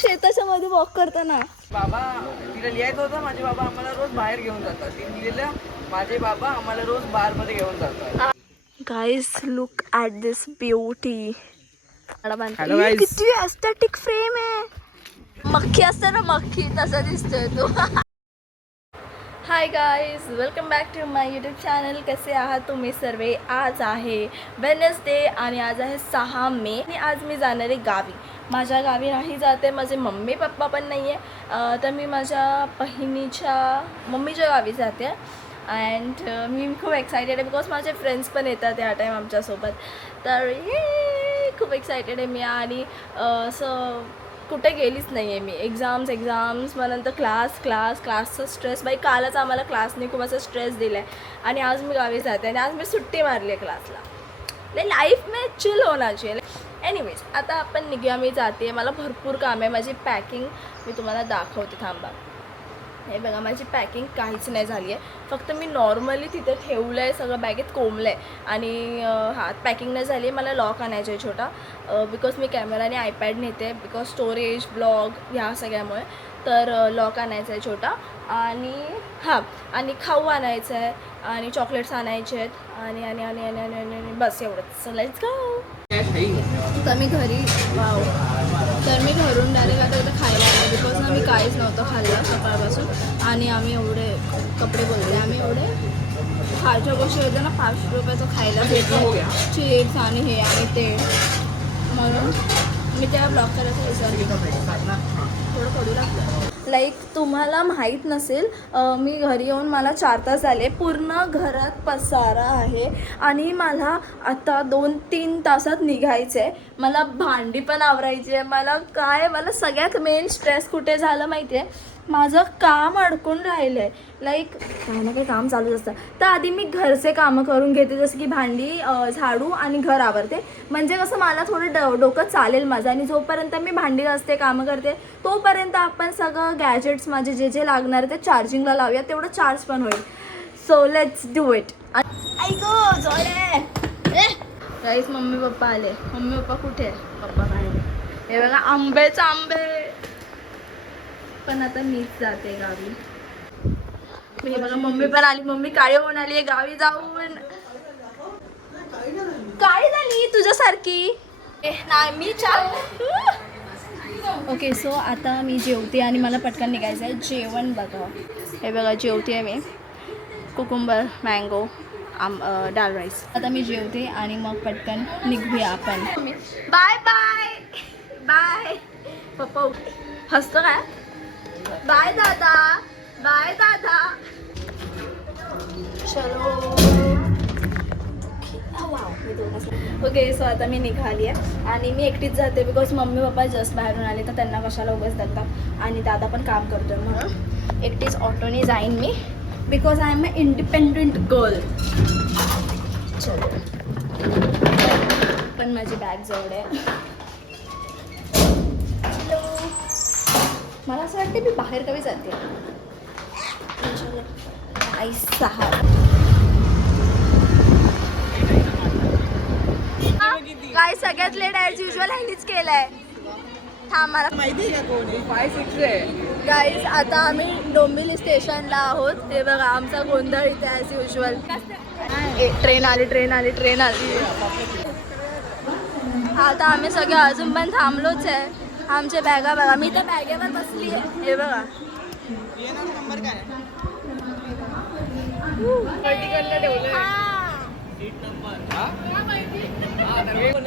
शेताच्या मध्ये वॉक करताना. बाबा तिला लिहायचं होतं, माझे बाबा आम्हाला रोज बाहेर घेऊन जातात. तिने लिहिलं माझे बाबा आम्हाला रोज बार मध्ये घेऊन जातात. Guys look at this beauty. Hello guys. किती एस्थेटिक फ्रेम आहे. मक्खी असते ना मक्खी, तसा दिसतोय तो. Hi guys, welcome back to my YouTube channel. कसे आहात तुम्ही सर्वे? आज आहे वेडनेसडे आणि आज आहे 6 मे आणि आज मी जाणार आहे गावी. माझ्या गावी नाही जाते, माझे मम्मी पप्पा पण नाही आहे, तर मी माझ्या बहिणीच्या मम्मीच्या गावी जाते. अँड मी खूप एक्सायटेड आहे बिकॉज माझे फ्रेंड्स पण येतात या टाईम आमच्यासोबत. तर हे खूप एक्सायटेड आहे मी. आणि असं कुठे गेलीच नाही आहे मी. एक्झाम्स मग नंतर क्लासचा स्ट्रेस. बाई कालच आम्हाला क्लासने खूप असं स्ट्रेस दिला आहे आणि आज मी गावी जाते आणि आज मी सुट्टी मारली आहे क्लासला. लाईफ में चिल होना चाहिए. एनिवेज आता आपण निघूया. मी जाते, मला भरपूर काम आहे. माझी पॅकिंग मी तुम्हाला दाखवते, थांबा. हे बघा, माझी पॅकिंग काहीच नाही झाली आहे. फक्त मी नॉर्मली तिथे ठेवलं आहे, सगळं बॅगेत कोंबलं आहे. आणि हां, पॅकिंग नाही झाली आहे. मला लॉक आणायचं आहे छोटा, बिकॉज मी कॅमेरा आणि आयपॅड नेते, बिकॉज स्टोरेज ब्लॉग ह्या सगळ्यामुळे. तर लॉक आणायचं आहे छोटा. आणि हां, आणि खाऊ आणायचं आहे आणि चॉकलेट्स आणायचे आहेत आणि आणि आणि आणि आणि आणि बस एवढंच. So let's go. तर मी घरी तर मी घरून डायरेक्ट आता इथं खायला आलो, बिकॉज ना मी काहीच नव्हतं खाल्लं सकाळपासून. आणि आम्ही एवढे कपडे बोलते, आम्ही एवढे खायच्या गोष्टी होत्या ना, 5 रुपयाचं खायला भेटलं, चिप्स आणि हे आणि ते. म्हणून मी त्या ब्लॉक करायचं विसरली. थोडं कडू लागतं. लाईक तुम्हाला माहीत नसेल, मी घरी येऊन मला 4 तास झाले. पूर्ण घरात पसारा आहे आणि मला आता 2-3 तासात निघायचं आहे. मला भांडी पण आवरायची आहे. मला सगळ्यात मेन स्ट्रेस कुठे झालं माहिती आहे, माझं काम अडकून राहिलं आहे. लाईक काही ना काही काम चालूच असतं. तर आधी मी घरचे कामं करून घेते, जसं की भांडी, झाडू आणि घर आवरते. म्हणजे कसं मला थोडं डोकं चालेल माझं. आणि जोपर्यंत मी भांडी घासते, कामं करते, तोपर्यंत आपण सगळं गॅजेट्स माझे जे जे लागणार ते चार्जिंगला लावूया, तेवढं चार्ज पण होईल. So let's do it. ऐको जोडे गाईस, मम्मी पप्पा आले. मम्मी पप्पा कुठे आहे? पप्पा बाहेर. हे बघा, आंबे. पण आता मीच जाते गावी. हे बघा, मम्मी पण आली. मम्मी काळी होऊन आली आहे गावी जाऊन. काळी झाली तुझ्यासारखी. नाही मी ओके. सो आता मी जेवते आणि मला पटकन निघायचं आहे. जेवण बघा, हे बघा, जेवते आहे मी. Cucumber, mango, dal rice. आता मी जेवते आणि मग पटकन निघूया आपण. Bye bye bye. पप्पा हसतो काय? बाय दादा, बाय दादा. चलो. ओके. सो आता मी निघाली आहे आणि मी एकटीच जाते, बिकॉज मम्मी पप्पा जस्ट बाहेरून आले, तर त्यांना कशाला उगाच धक्का. आणि दादा पण काम करतोय, म्हणून एकटीच ऑटोने जाईन मी, because I am a independent girl. चलो. पण माझी बॅग जवळ आहे. मला असं वाटतं मी बाहेर कधी जाते. काय सगळ्यात लेट ॲज युजल ह्यांनीच केलंय. थांब, मला माहिती आहे का कोण? 5-6 आहे गाईज. आता आम्ही डोंबिवली स्टेशनला आहोत. हे बघा, आमचा गोंधळ इथे ॲज युजल. ट्रेन आली. आता आम्ही सगळे अजून पण थांबलोच आहे. आमच्या बॅगा बघा, मी तर बॅगेवर बसली आहे. हे बघा, नंबर काय?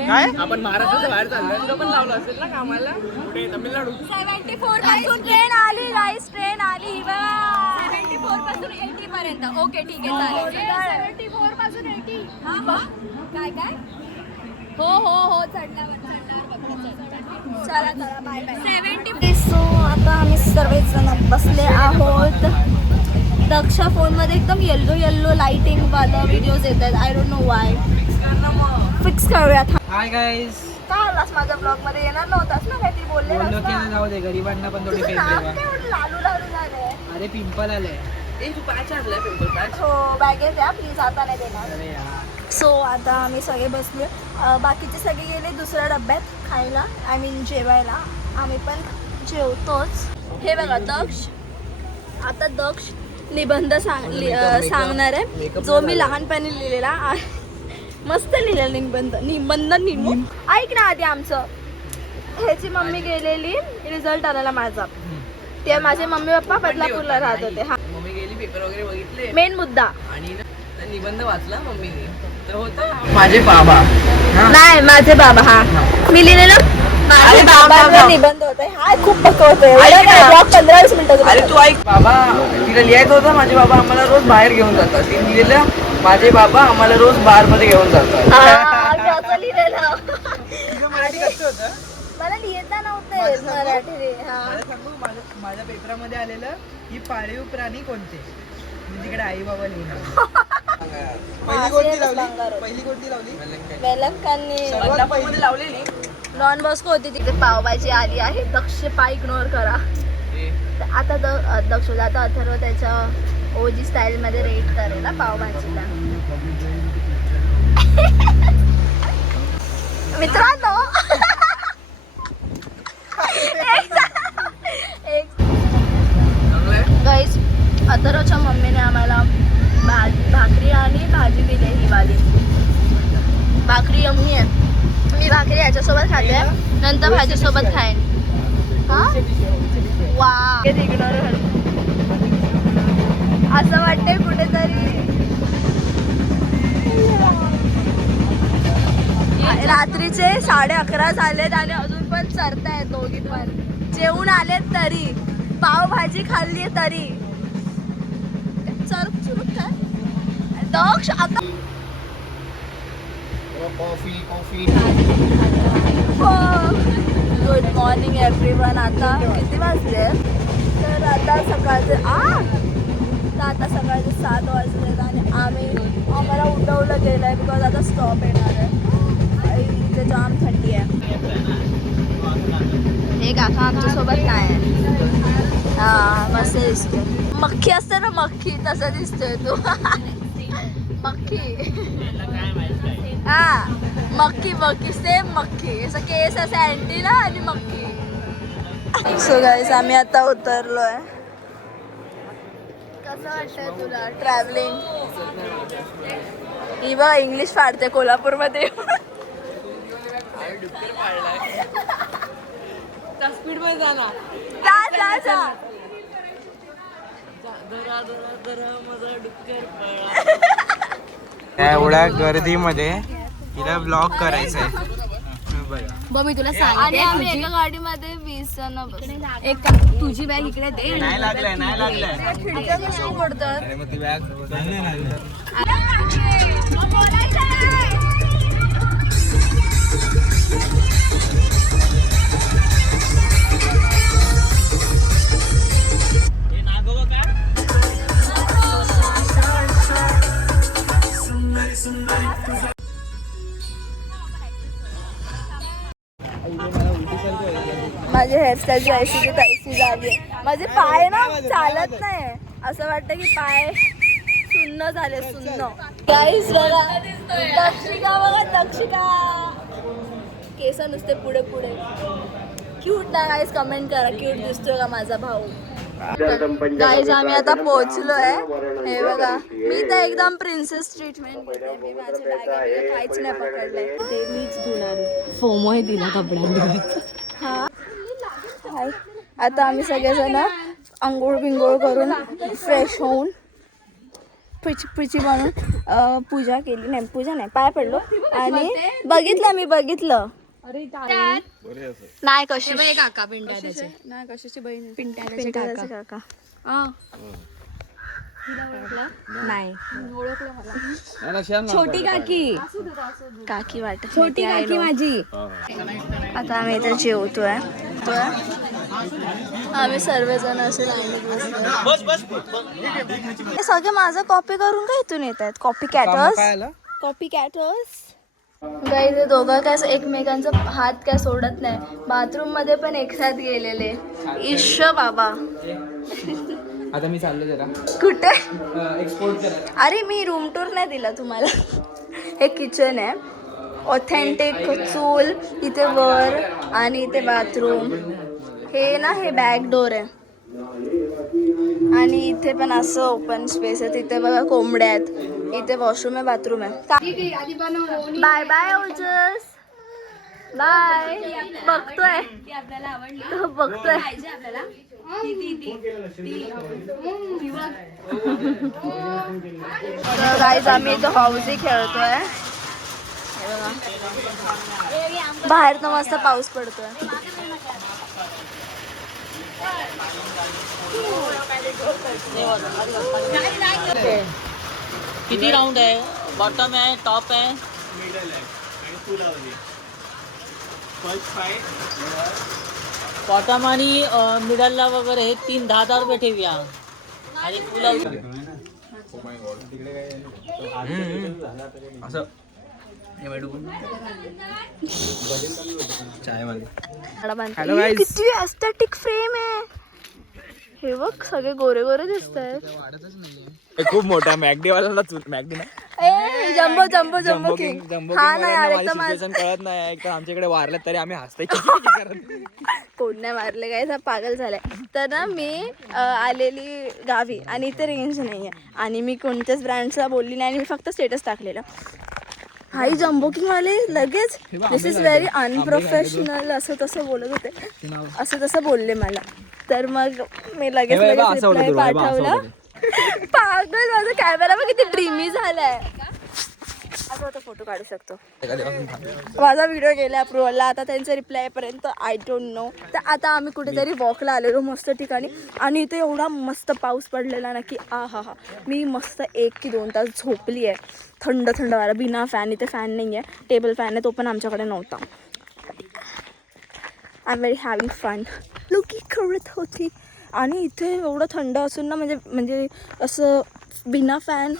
काय आपण महाराष्ट्राच्या बाहेर चाललोय. पण लावलं असेल ना कामाला पुढे तमिळनाडू. 74 पासून ट्रेन आली गाईस. ट्रेन आली ही बघा. 74 पासून 80 पर्यंत. ओके ठीक आहे, चालेल. 74 पासून 80. काय हो चढल्यावर चला बाय बाय. 70. सो आता आम्ही सर्वजण बसले आहोत. दक्षा फोनमध्ये एकदम येल्लो लाइटिंगवाला व्हिडिओज येत आहेत. I don't know why. Fix करूयात. Hi guys. का आलास माझ्या ब्लॉग मध्ये? येणार नव्हतास ना, काहीतरी बोलले बोललो जाऊ दे, गरीबांना पण थोडी फेम देवा. लालू झाले. अरे पिंपल आलंय. तू पॅच आणलाय, पिंपल पॅच. हो, बॅगेत द्या प्लीज, आता नाही देणार. अरे यार. सो आता आम्ही सगळे बसलो. बाकीचे सगळे गेले दुसऱ्या डब्यात खायला, आय मीन जेवायला. आम्ही पण जेवतोच. हे बघा दक्ष, आता दक्ष निबंध सांगणार आहे, जो मी लहानपणी लिहिलेला. मस्त लिहिलेला निबंध. ऐक ना आधी आमचं, ह्याची मम्मी गेलेली रिझल्ट आणायला माझा. ते माझे मम्मी पप्पा बदलापूरला राहत होते. हा मम्मी गेली, पेपर वगैरे बघितले, मेन मुद्दा. आणि निबंध वाचला मम्मीने. तर होता माझे बाबा. नाही माझे बाबा. हा मी लिहिलेलं माझे बाबा निबंध होता. हा खूप पक्क होतं. 15-20 मिनिटं. अरे तू ऐक, बाबा तिला लिहायचं होतं, माझे बाबा आम्हाला रोज बाहेर घेऊन जातात. तिने लिहिलेलं, माझे बाबा आम्हाला रोज बार मध्ये घेऊन जातात. लिहिलेलं मराठी कसं होतं? मला लिहिता नव्हते मराठी. मला सांगू, माझ्या पेपरामध्ये आलेलं की पाळीव प्राणी कोणते, मी तिकडे आई बाबा लिहिणार. पहिली कोणती लावली? वेलंकांनी सर्वात पहिली लावलेली. नॉन बॉस्को होती तिथे. पावभाजी आली आहे. दक्ष पाय इग्नोर करा. आता दक्ष आता अथर्व त्याच्या ओजी स्टाईल मध्ये रेट करेल ना पावभाजीला. मित्रांनो गाईस, अथर्वच्या मम्मीने आम्हाला भाकरी आणि भाजी दिली. ही वाली भाकरी यम्मी आहे. मी भाकरी याच्यासोबत खाते, नंतर भाजी सोबत खाईन. वा इग्नोर असं वाटतंय कुठेतरी. रात्रीचे 11:30 झालेत आणि अजून पण चरतायत दोघी पण. जेवून आलेत तरी, पावभाजी खाल्ली तरी चर सुरू काय. दक्ष आता गुड मॉर्निंग एव्हरीवन. आता किती वाजले? तर आता सकाळचे आता सकाळचे 7 वाजले आणि आम्हाला उठवलं गेलं आहे बिकॉज आता स्टॉप येणार आहे. इथे जाम थंडी आहे. हे काका आमच्यासोबत नाही आहे. हा मस्त दिसतोय. मक्खी असते ना, मक्खी तसं दिसतोय तू. मक्खी. हा मक्खी सेम मक्खी. असं केस असं अँटीना आणि मक्खी. सो गाईस, आम्ही आता उतरलोय. कसं वाटतंय तुला ट्रॅव्हलिंग? ही बघ इंग्लिश फाडते कोल्हापूरमध्ये. स्पीड मध्ये जाणार. एवढ्या गर्दीमध्ये तिला ब्लॉग करायचंय. मी तुला सांग. आणि आम्ही एका गाडीमध्ये 20 जण. एक तुझी बॅग इकडे दे. नाही लागलंय. माझी हेअरस्टाईल जायची की तैसी झाली आहे. माझे पाय ना चालत नाही. असं वाटतं की पाय सुन्न झाले. सुन्न. गाईस बघा, दक्षिका केस नुसते पुढे पुढे. क्यूट ना गाईस? कमेंट करा क्यूट दिसतोय का माझा भाऊ. गाईस आम्ही आता पोहोचलोय. हे बघा, मी तर एकदम प्रिन्सेस ट्रीटमेंट घेते. मी माझ्या बॅगेमध्ये काहीच नाही पकडलंय. ते मीच धुणार. फोमो आहे तिला कपड्यांवर. हा आता आम्ही सगळेजण आंघोळ बिंघोळ करून फ्रेश होऊन पिची बनून पूजा केली. नाही पूजा नाही, पाय पडलो आणि मी बघितलं. नाही कशी काका पिंट्या त्याचे. नाही कशाची बहीण पिंट्याचे काका. नाही ओळखलं मला. छोटी काकी वाटत छोटी काकी माझी. आता आम्ही इथे जेवतोय. आम्ही सर्वजण असे लाईनीत बसलो. सगळे माझं कॉपी करून का इथून येत आहेत? Copy caters. गाईज हे दोघं काय एकमेकांचा हात काय सोडत नाही. बाथरूम मध्ये पण एकसाथ गेलेले. ईश बाबा. आता मी चाललो जरा कुठे? एक्सपोर्ट करा. अरे मी रूम टूर नाही दिला तुम्हाला. हे किचन आहे, ऑथेंटिक चूल इथे वर आणि इथे बाथरूम. हे ना हे बॅक डोर आहे आणि इथे पण असं ओपन स्पेस आहे. तिथे बघा कोंबड्या आहेत. इथे वॉशरूम आहे, बाथरूम आहे. बाय बाय ओजस, बाय. बघतोय बघतोय. तर गाईज आम्ही इथं हाऊसी खेळतोय. हे बघा बाहेर तर मस्त पाऊस पडतोय. किती राऊंड आहे? बॉटम आहे, टॉप आहे, बॉटम आणि मिडलला वगैरे हे 10,000 रुपये ठेवूया. आणि फुल आउट असं किती एस्थेटिक फ्रेम आहे. हे बघ सगळे गोरे गोरे दिसत आहेत. खूप मोठा मॅगडी वाला मॅगडी ना जम्बो जम्बो जम्बो किंग. हा ना यार, एकदम कळत नाही. एक तर आमच्याकडे वारलं तरी आम्ही हसतोय. कोण नाही मारले काय, पागल झालाय. तर ना मी आलेली गावी आणि इथे रेंज नाही आहे आणि मी कोणत्याच ब्रँडला बोलली नाही आणि मी फक्त स्टेटस टाकलेलं. हाई जम्बो किंग वाले लगेच दिस इज व्हेरी अनप्रोफेशनल असं तसं बोलत होते. असं तसं बोलले मला. तर मग मी लगेच रिप्लाय पाठवला. पागल, माझा कॅमेरा बघ किती ड्रीमी झालाय. असं आता फोटो काढू शकतो. माझा व्हिडिओ गेला अप्रुव्हलला. आता त्यांचा रिप्लाय पर्यंत आय डोंट नो. तर आता आम्ही कुठेतरी वॉकला आलेलो मस्त ठिकाणी आणि इथे एवढा मस्त पाऊस पडलेला ना की आ हा हा. मी मस्त 1 की 2 तास झोपली आहे. थंड थंड वारा, बिना फॅन. इथे फॅन नाही आहे, टेबल फॅन आहे, तो पण आमच्याकडे नव्हता. I am very having fun. लुकी करत होती आणि इथे एवढं थंड असून ना म्हणजे असं बिना फॅन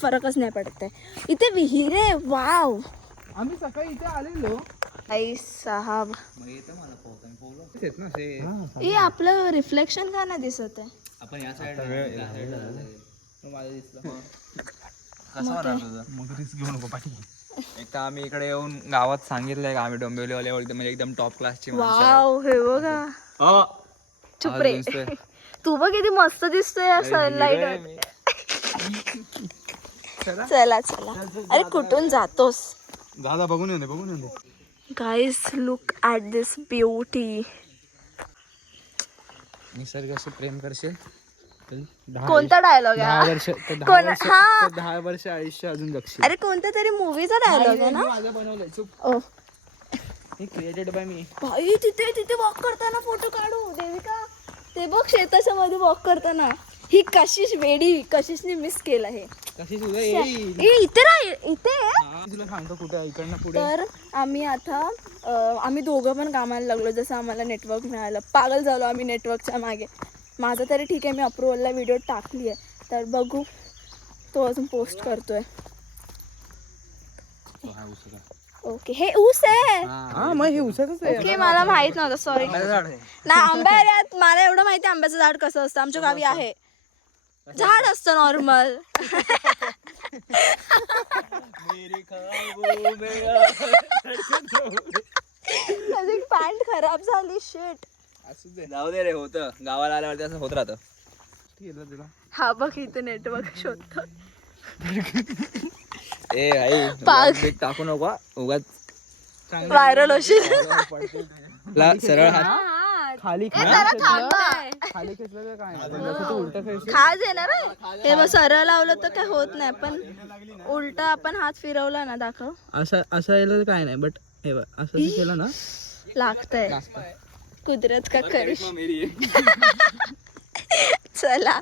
फरकच नाही पडत आहे. इथे विहीर आहे. वाव. आम्ही सकाळी इथे आलेलो. आई साहब, हे आपलं रिफ्लेक्शन का नाही दिसत आहे? आपण या साईड मग रिस्क घेऊ नको पाठी. एक तर आम्ही इकडे येऊन गावात सांगितलंय का आम्ही डोंबिवलीवाले म्हणजे एकदम टॉप क्लासची. वाव, हे बघा. चुप रे. तू बघ किती मस्त दिसतोय सनलाईट. चला चला. अरे कुठून जातोस? दादा बघून येऊ दे, बघून येऊ दे. Guys look at this beauty. निसर्गाशी प्रेम करशील. कोणता डायलॉग आहे? 10 वर्ष आयुष्य अजून जगशील. अरे कोणत्या तरी मूवीचा डायलॉग आहे ना? माझं बनवलंय. चुप. हे क्रिएटेड बाय मी. भाई तिथे वॉक करताना फोटो काढू. देविका ते बघ शेताच्या मध्ये वॉक करताना. ही कशिश वेडी, कशिशने मिस केलं हे. इथे तुला सांगतो कुठे इकडनं पुढे. तर आम्ही दोघं पण कामाला लागलो जसं आम्हाला नेटवर्क मिळालं. पागल झालो आम्ही नेटवर्कच्या मागे. माझं तरी ठीक आहे, मी अप्रुव्हलला व्हिडिओ टाकली आहे. तर बघू, तो अजून पोस्ट करतोय. ओके, हे ऊस आहे. मग हे उसाचंच आहे. ओके, मला माहित नव्हतं, सॉरी. ना आंबा आहे, मला एवढं माहिती आंब्याचं झाड कसं असतं. आमच्या गावी आहे झाड असतं नॉर्मल. पॅन्ट खराब झाली. शिट. जाऊ दे रे, होतं गावाला आल्यावरती असं होत राहतं. हा बघ इथे नेटवर्क शोधतो. ए आई टाकू नको उगाच व्हायरल होशील. सरळ हात खाली खाली खेचलं काय खाज येणार. हे मग सरळ लावलं तर काय होत नाही, पण उलटा आपण हात फिरवला ना, दाखव. असं यायला काय नाही, बट हे असं केलं ना लागतंय. कुदरत का करिश. चला.